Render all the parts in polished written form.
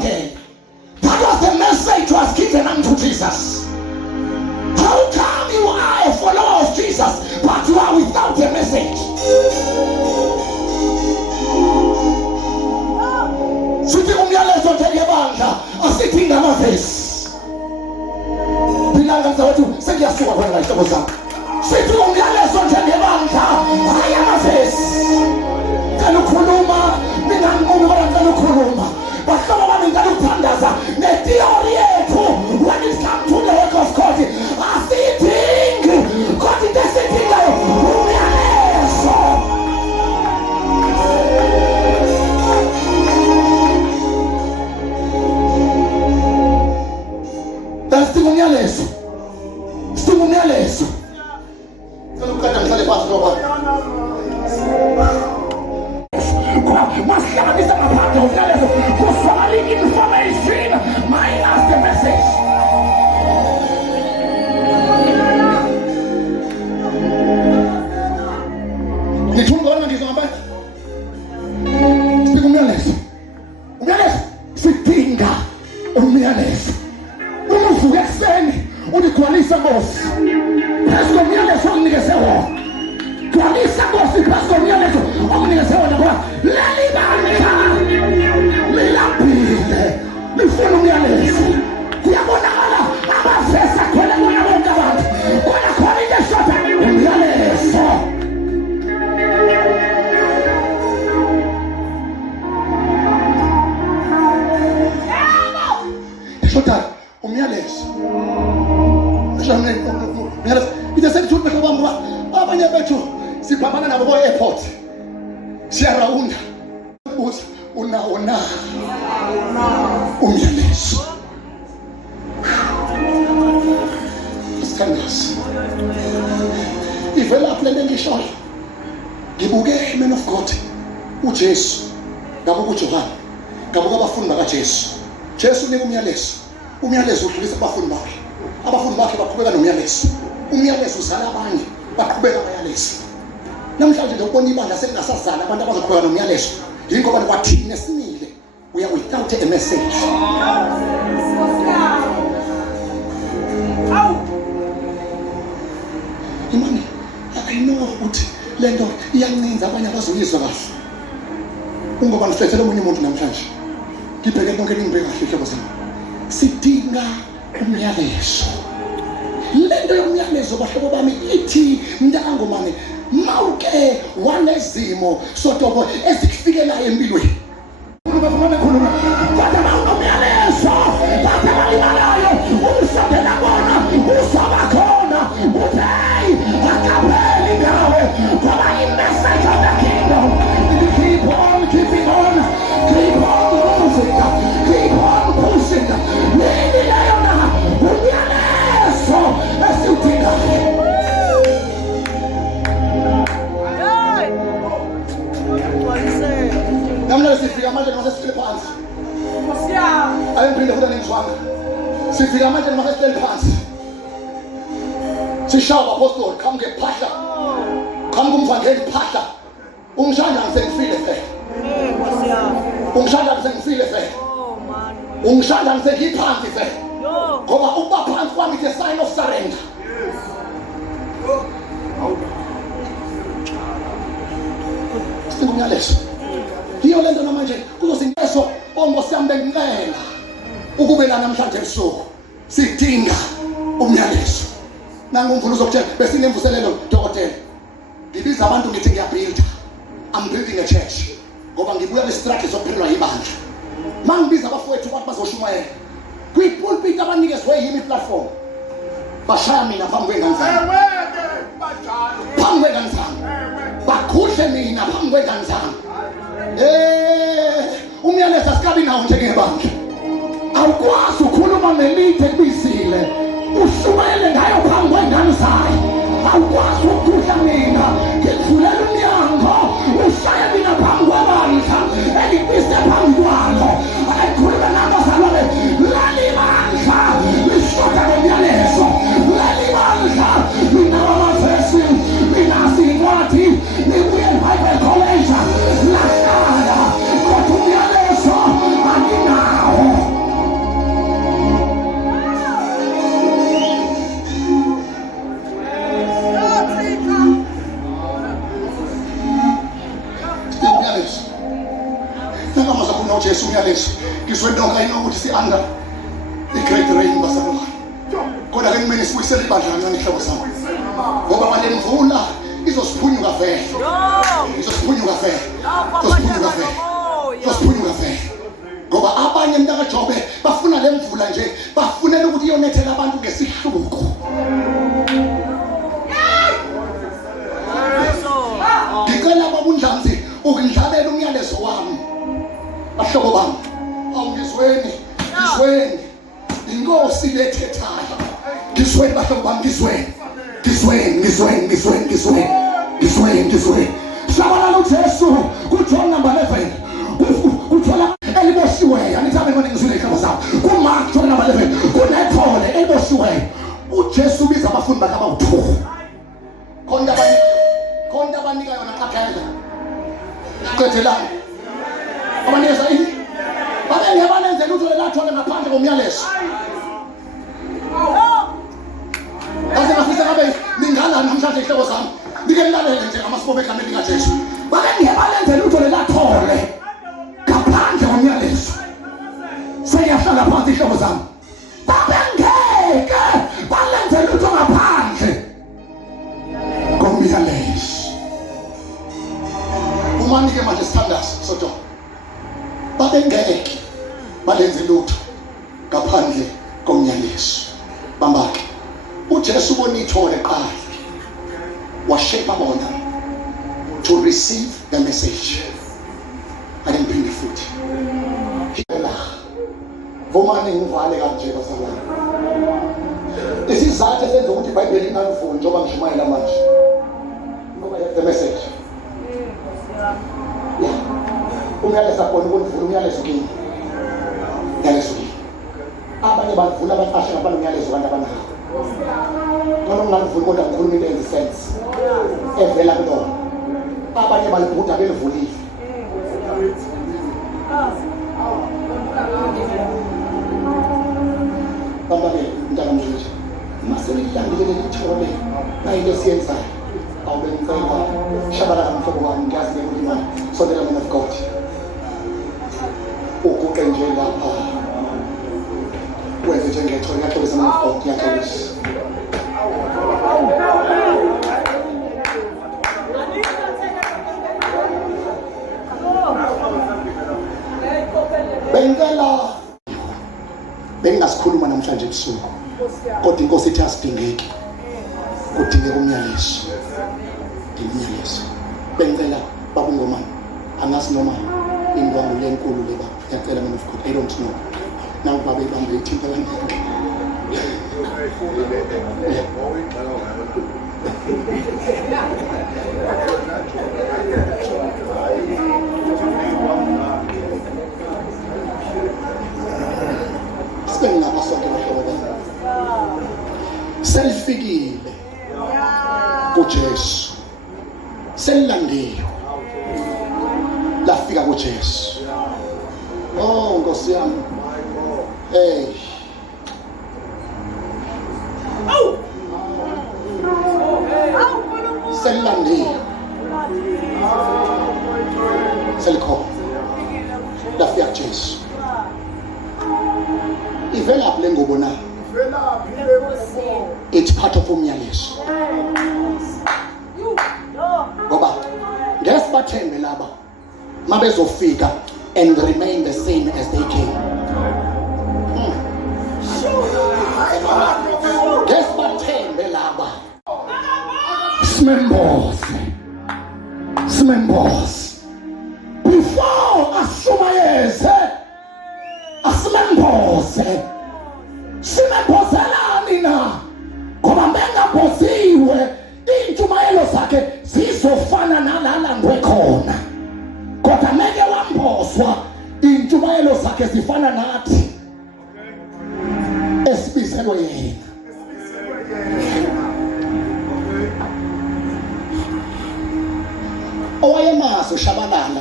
That was the message was given unto Jesus. How come you are a follower of Jesus, but you are without a message? Sithi umyalezo njengebandla asidinga amavesi. Bilanga zawethu sengiyasuka khona la ihlobo zami. Sithi umyalezo njengebandla hayi amavesi. Ngicela ukukhuluma mina ngqondo kodwa ngicela ukukhuluma. Bahlobo bami ngicela ukuthandaza ne-theory yethu when it comes to the work of God. Asidingi kodwa into esidingayo umyalezo. Testimoniales. Kalau kata misalnya pas coba. Masalah bisa apa? Kusali information minus the message. Ditunggu orang di sana apa? Umyalezo. Sitinga umyalezo. Umuvuka ekseni uligcwalisa Nkosi. Phezu komyalezo onginikesewo. Gcwalisa Nkosi phezu komyalezo onginikesewo ngoba leli bandla lilambile lifuna umyalezo. Kuyabonakala abavesi akhona bona bonke abantu. Kodwa khona into eshoda umyalezo. Eshoda umyalezo. Umyalezo. Ithesekuthi bahlobo bami abanye bethu sibhabana nabo ko-airport. Siyarawunda. Unawo na umyalezo. Isithandazi. Ivela lapho lento ngishoyo. Ngibuke man of God uJesu. Ngabuka uJohane. Ngabuka abafundi bakaJesu. Jesu unika umyalezo. Umyalezo udlulisa abafundi bakhe. Abafundi bakhe baqhubeka nomyalezo. Umyalezo uzala abanye baqhubeka abayalezo. Namhlanje nje ukubona ibandla sekungasazala abantu abazoqhubeka nomyalezo. Yingo abantu bathini esimile. We are without a message. Imani, I know ukuthi lento iyancinza abanye abazoyizwa kahle. Ungoba ngihlethele omunye umuntu namhlanje. Ngibheke konke ningibheka kahle hlobo zami. Sidinga umyalezo. Lento yomyalezo bahlobo bami ithi ntango mane mawuke walezimo sotobo ezikufikelayo empilweni. Ubafuna khuluma kodwa mawunomyalezo lapha balibalayo usondela bona usaba khona uthey akabeli nawe ngoba i-message of the kingdom. Keep on keeping on, keep on moving, keep on pushing. Nini leyo na umyalezo esiudingayo. Namhlanje sifika manje noma sesihleli phansi. Ayimphinde futhi nengizwanga. Sifika manje noma sesihleli phansi. Sishaba apostoli kham ngephahla. Kham kumvangeli phahla. Ungishanda ngisengifile phela. Ungishanda ngisengifile phela. Ungishanda ngisengiphansi phela. Ngoba ukuba phansi kwami is a sign of surrender. Umyalezo. Hiyo lento namanje kuzosingeso ongosambe ngicela ukubela namhlanje ebusuku sidinga umyalezo. Nangumvulo uzokutshela besinemvuselelo dokotela. Ngibiza abantu ngithi ngiyabuilda. I'm building a church. Ngoba ngibuya lestruggle zokuphelwa ibandla. Mangibiza abafowethu bathi bazoshumayela. Kwi-pulpit abanikezwe yimi platform. Bashaya mina phambi kwengane zami. Phambi kwengane zami. Bakhuhle mina phambi kwengane zami. Umyalezo asikabi nawo njengebandla. Awukwazi ukukhuluma nelithe kubizile. Ushumayele ngayo phambi kwengane zayo. Awukwazi ukudla mina. Ngikuvulela umnyango. Ushaya mina phambi kwabandla. Engibise phambi kwalo. Ayikhuluma nabazalwane. Lali bandla. Lishoda ngomyalezo. Lali bandla. Mina wamavesi. Mina sincwadi. Nibuye Bible College. Lahlala. Kodwa umyalezo anginawo. umyalezo. Nakamasa khona uJesu umyalezo. Ngizwe nonke inokuthi si-under i-great rain bazalwane. Kodwa ke kumele sibuyisele ibandla nihlobo sami. Ngoba manje imvula izosiphunyuka vele. Izosiphunyuka vele. Izosiphunyuka vele. Ngoba abanye mntakaJobe bafuna le mvula nje, bafunela ukuthi iyonethela abantu ngesihluko. Ngicela babundlanzi ukundlalela umyalezo wami. Bahlobo bami, awungizweni, ngizweni. Inkosi lethethayo. Ngizweni bahlobo bami, ngizweni. Ngizweni. Hlabana uJesu kuJohn number 11. Uthola eliboshiweyo. Anithabe ngone ngizwile ihlabo zawo. KuMark John number 11. Kunethole eliboshiweyo. UJesu ubiza abafundi bakhe abawu-2. Khona abanika yona qaphela. Qedelana. Abanikeza ini? Babenge banenze lutho lelathole ngaphandle komyalezo. Kaze ngafisa ngabe ningala namhlanje ihlebo zami. Nike nilalele nje amasibo bekhane likaJesu. Babenge banenze lutho lelathole ngaphandle komyalezo. Seyahlala phansi ihlebo zami. Babengeke balenze lutho ngaphandle komyalezo. Umanike manje sithandazo sodo. Babengeke balenze lutho ngaphandle komyalezo. Bambake uJesu bonithole qala washape bona to receive the message. Ayempinde futhi hila vomani ngivale kanje bazalwane. Isizathu esenza ukuthi iBhayibheli ingangivuli njengoba ngishumayela manje ngoba the message. Umyalezo akona ukuvula umyalezo kini. Umyalezo kini. Abanye bavula abaqashe ngaphandle umyalezo abantu abanako. Ngoba ungavuli kodwa ukhuluma into engisense. Evela kulona. Abanye balibhuda belivulile. Bambale ntakamnje. Maselilangile lithole. Ayile siyenzayo. Awube ngicela shabala mhlobo wami ngiyazi ukuthi manje sondela mina God. Ukuke nje lapha. Wenze njengethole yaxolisa mina God yaxolisa. Bengasikhuluma namhlanje ebusuku. Kodwa inkosi ithi asidingeki. Kudingeka umyalezo. Umyalezo. Bengicela babungomani. Angazi noma indwangu lenkulu leba. Ngiyacela mina of God. I don't know. Now babe bambe ithinta kanjani. Selifikile kuJesu. Selilandile. Lafika kuJesu. Oh Nkosi yami. Hey. Selilandile. Selikho. Lafika kuJesu. Ivela phle ngobo na. It's part of umyalezo. Ngoba ngesibathembe laba mabezofika and remain the same as they came. Ngesibathembe laba Smembose before ashumayeze asimembose simembozela nina ngoba bengamboziwe intshumayelo zakhe zizofana nalala ngwekhona kodwa meke wamboswa intshumayelo zakhe zifana nathi esibizelwe yena. Owayemazi ushabalala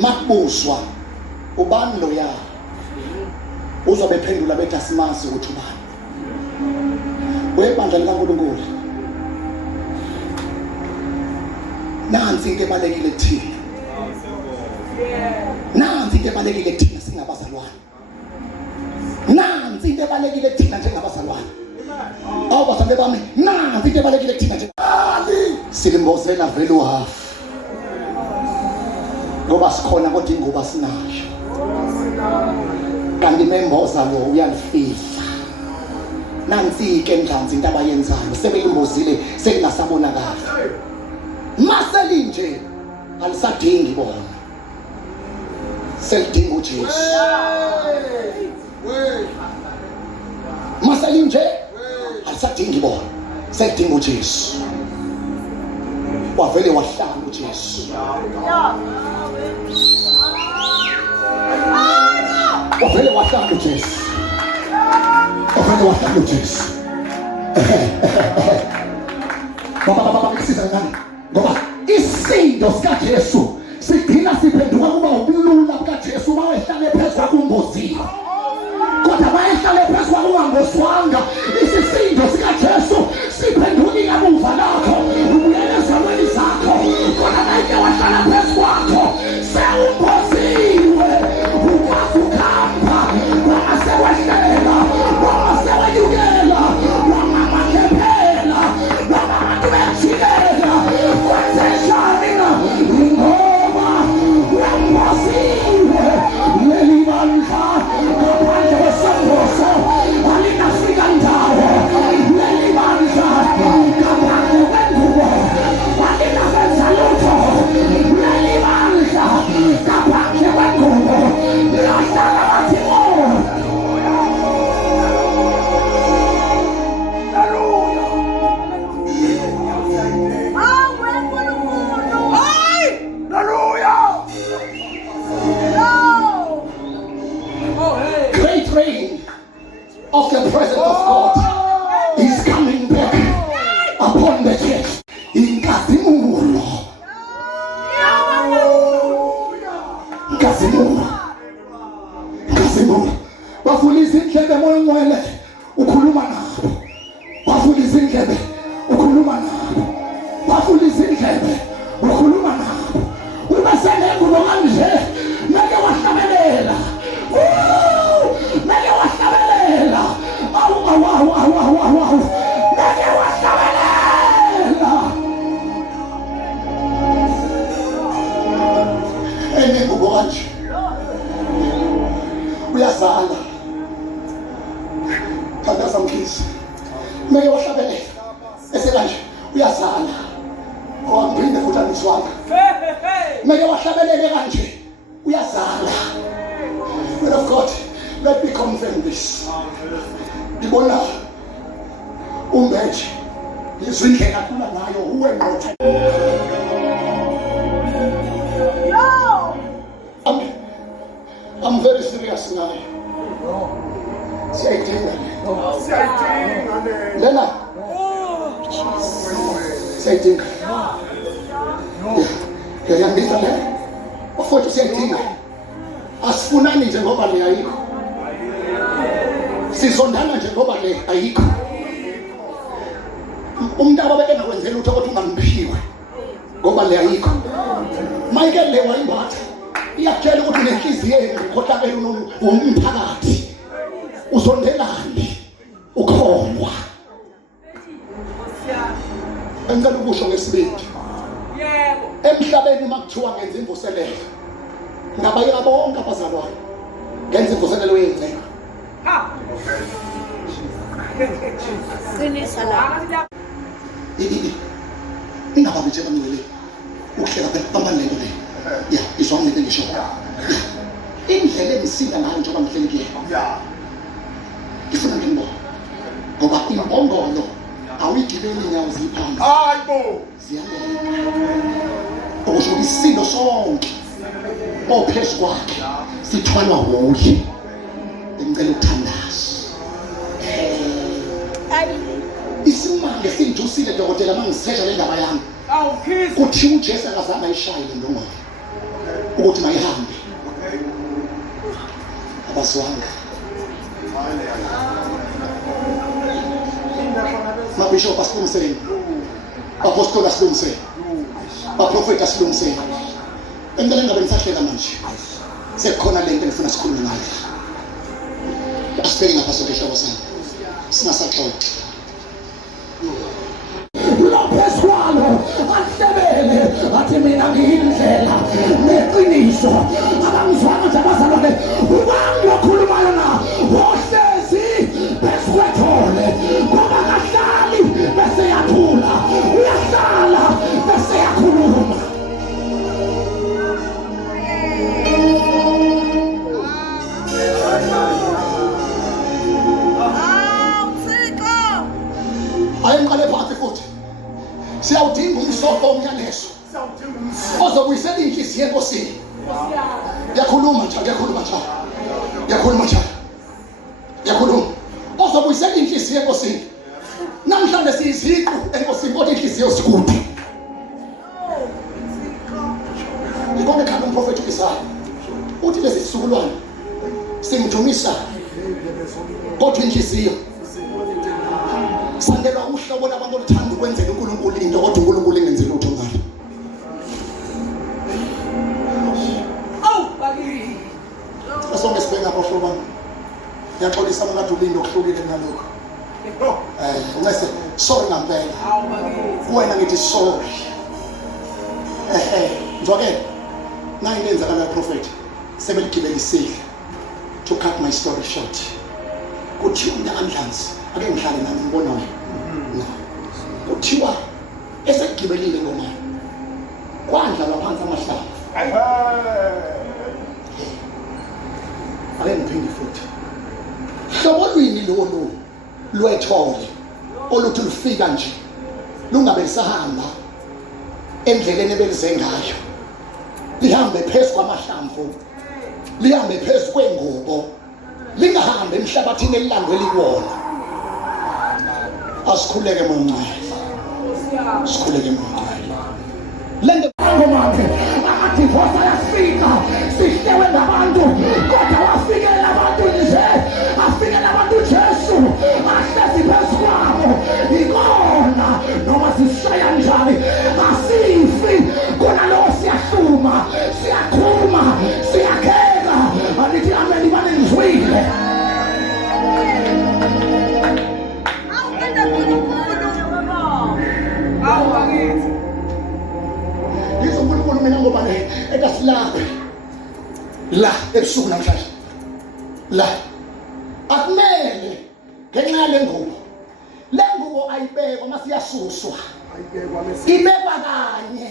makubuswa ubani lo ya uzobe phendula bethi asimazi ukuthi ubani. Webandla likaNkulunkulu nansi into ebalekile kuthina Nansi into ebalekile kuthina singabazalwane. Nansi into ebalekile kuthina njengabazalwane. Awubazalwane bami, nansi into ebalekile kuthina nje. Silimbozela vele uhafu. Ngoba sikhona kodwa inguba sinayo. Kanti memboza lo uyalifihla. Nansi ke ndlanzi into abayenzayo sebeyimbozile sekungasabonakala. Maseli nje alisadingi bona. Selidinga uJesu. Maseli nje alisadingi bona. Selidinga uJesu. Wavele wahlala uJesu. Wavele wahlala uJesu. Wavele wahlala uJesu. Baba kusiza ngani? Ngoba isindo sikaJesu sigcina siphenduka kuba ubulula bukaJesu mayehlale phezu kwembozini. Kodwa mayehlale phezu kwangoswanga isisindo sikaJesu siphenduka ngamuva lakho ubulele ezamweni zakho. Kodwa mayeke wahlala phezu kwakho sewumboziwe ukwazi ukuhamba wangasewehlela wangasewanyukela wangamakhephela wangabantu bejikela kwenzeshani na ngoba wamboziwe leli bandla ngaphandle kwesambuso alinafika ndawo leli bandla ngaphandle kwengubo alinafenza lutho leli bandla ngaphandle kwengubo liyahlala bathi of the presence of God is coming back upon the church. Inkazimulo. Bafundisa indlebe moya ngwele ukhuluma nabo. Bafundisa indlebe ukhuluma nabo. Bafundisa indlebe ukhuluma nabo. Uma senengubo kanje meke wahlabelela. Meke wahlabelela. Awu. Meke wahlabelela. Enengubo kanje uyazala. Kandaza mkhizi. Meke wahlabelela. Esekanje uyazala. Awanginde futhi aniswanga. Meke wahlabelele kanje uyazala. Man of God, let me confirm this. Ngibona umbeje izindlela kula nayo uwenqotha. I'm very serious now. Siyayidinga. Lena. Siyayidinga. Yayambisa le. Ofothi siyayidinga. Asifunani nje ngoba le ayikho. Sizondana nje ngoba le ayikho. Umuntu ababeke ngakwenzela utho kodwa ungamphiwe ngoba le ayikho. Mayike le wayimbatha. Iyakutshela ukuthi nenhliziyo ekhohlakela umphakathi. Uzondelane ukholwa. Engicela ukusho ngesibindi. Yebo. Emhlabeni uma kuthiwa ngenza imvuselelo. Ngabayeka bonke abazalwane. Ngenza imvuselelo yengcebo. Ha. Sinisa la. Ingaba bitshela ngile. Ukuhlela phela pambalelo le. Ya, izwami into ngisho. Indlela emsinga ngayo njengoba ngihleli kuye. Ya. Ngifuna ngibone. Ngoba imbongolo awuyigibeli inyawo ziphansi. Hayibo. Ziyangena. Okusho isilo sonke. Ophezu kwakhe sithwalwa wuye. Ngicela ukuthandaza. Isimanga singijusile dokotela mangisesha le ndaba yami. Awukhisi. Kuthi uJesu akazange ayishaye le ndongo. Ukuthi mayihambe. Abaswanga. Mabishop asilungiseni. Apostle asilungiseni. Aprofeta asilungiseni. Engicela ngabe ngisahleka manje. Sekukhona lento engifuna sikhulume ngayo. Asibheke ngapha sonke ehloko sami. Singasaxoxa. Lopeswalo asebele athi mina ngiyindlela neqiniso. Abangizwanga nje abazalwane ubangiyokhulumayo na wohlezi besikwethole ngoba kahlali bese yathula uyahlala bese yakhuluma. Ayemqale phansi futhi siyawudinga umsoco omyalezo ozobuyisela inhliziyo enkosini. Yakhuluma ozobuyisela inhliziyo enkosini. Namhlanje siyiziqu enkosini kodwa inhliziyo sikude. Ngikho ekhaya umprofethi Isaya uthi lezi sizukulwane simjumisa kodwa inhliziyo sandelwa uhlobo labantu oluthanda ukwenzela uNkulunkulu into kodwa uNkulunkulu engenzi lutho ngalo. Sonke sibhenga abahlobo bami. Ngiyaxolisa ngathi ulindo okuhlukile kunalokho. Ngese sorry ngempela. Wena ngithi sorry. Njokela. Nayi lenzakala prophet. Sebeligibelisile. To cut my story short. Kuthi uNdlandlanzi ake ngihlale nami ngibona kuthiwa esekugibelile ngoma kwandla laphansi amahlamvu. Ake ngiphinde futhi hlobo lwini lolu lwethole oluthi lufika nje lungabe lisahamba endleleni ebelize ngayo, lihambe phezu kwamahlamvu, lihambe phezu kwengubo, lingahambe emhlabathini elilangwe likuwona. Asikhuleke moncane, sikhuleke moncane. Lento ngomake amadivosa yafika sihlewe ngabantu kodwa wafikela abantu nje, afikela abantu Jesu ahlezi phezu kwabo. Ikona noma sishaya njani asifi kunalowo siyahluma, siyakhuma, siyakheka. Andithi amen bane ngizwile. UNkulunkulu mina ngoba ekasilaphe la ebusuku namhlanje la akumele ngenxa yale ngubo. Le ngubo ayibekwa masiyasuswa, ibekwa kanye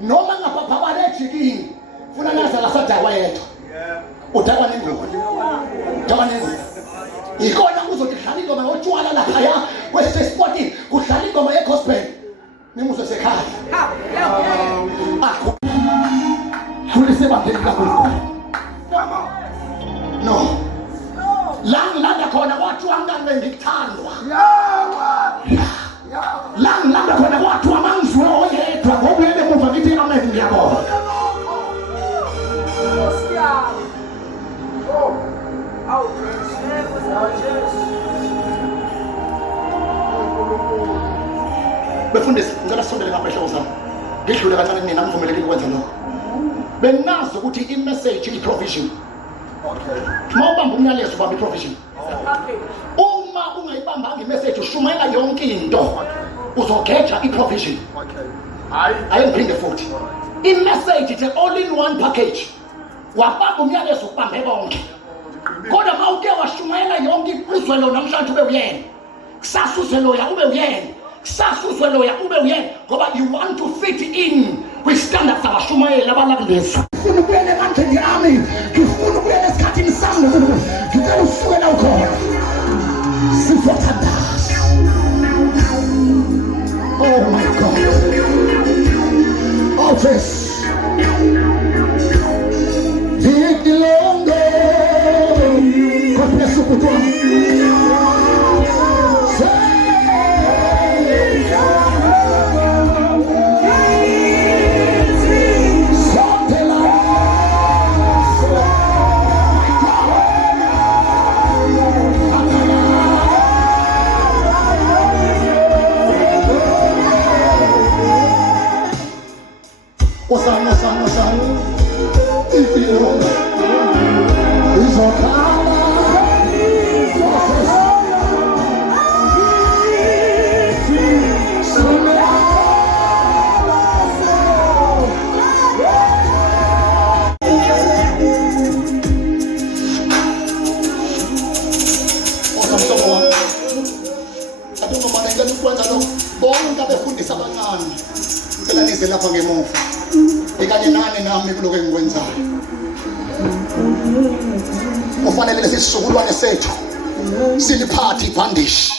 noma ngaphaphakala ejikini funa naza la sadakwa yedwa udakwa nengubo, udakwa nengubo. Ikona uzothi dlala ingoma yotshwala lapha ya kwesespotini kudlala ingoma yegospel nimuso sekhaya. Kulise bapheli kakhulu. No. Langa khona wathiwa ngane ngithandwa. Langa khona wathiwa manzwe oyedwa ngobuyele emuva ngithi amen ngiyabona. Befundisi ngicela sondele ngapha ehloko zami. Ngidlule kancane mina ngivumelekile ukwenza lokho. Benazi ukuthi i-message i-provision. Mawubamba umyalezo ubamba i-provision. Uma ungayibambanga i-message ushumayela yonke into uzogeja i-provision. Ayimphinde futhi. I-message is all in one package. Wabamba umyalezo ubambe konke. Kodwa mawuke washumayela yonke uzwe lo namhlanje ube uyena. Kusasa uzwe loya ube uyena. Kusasa uzwe loya ube uyena ngoba you want to fit in with standards abashumayela abalakileza. Ngifuna ukuyela emandleni yami, ngifuna ukuyela esikhathini sami, ngicela usuke la ukhona. Sifothandaza. Oh my God. Oh Jesus. Vigilongo. God bless you, Putu. What's up? bonke abefundisa abancane ngicela nize lapha ngemuva ikanye nani nami kuloko engikwenzayo. Kufanele lesisizukulwane sethu siliphathe ibhandishi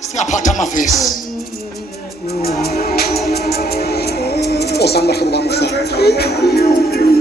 singaphatha amavesi. Osama bahlobo bami.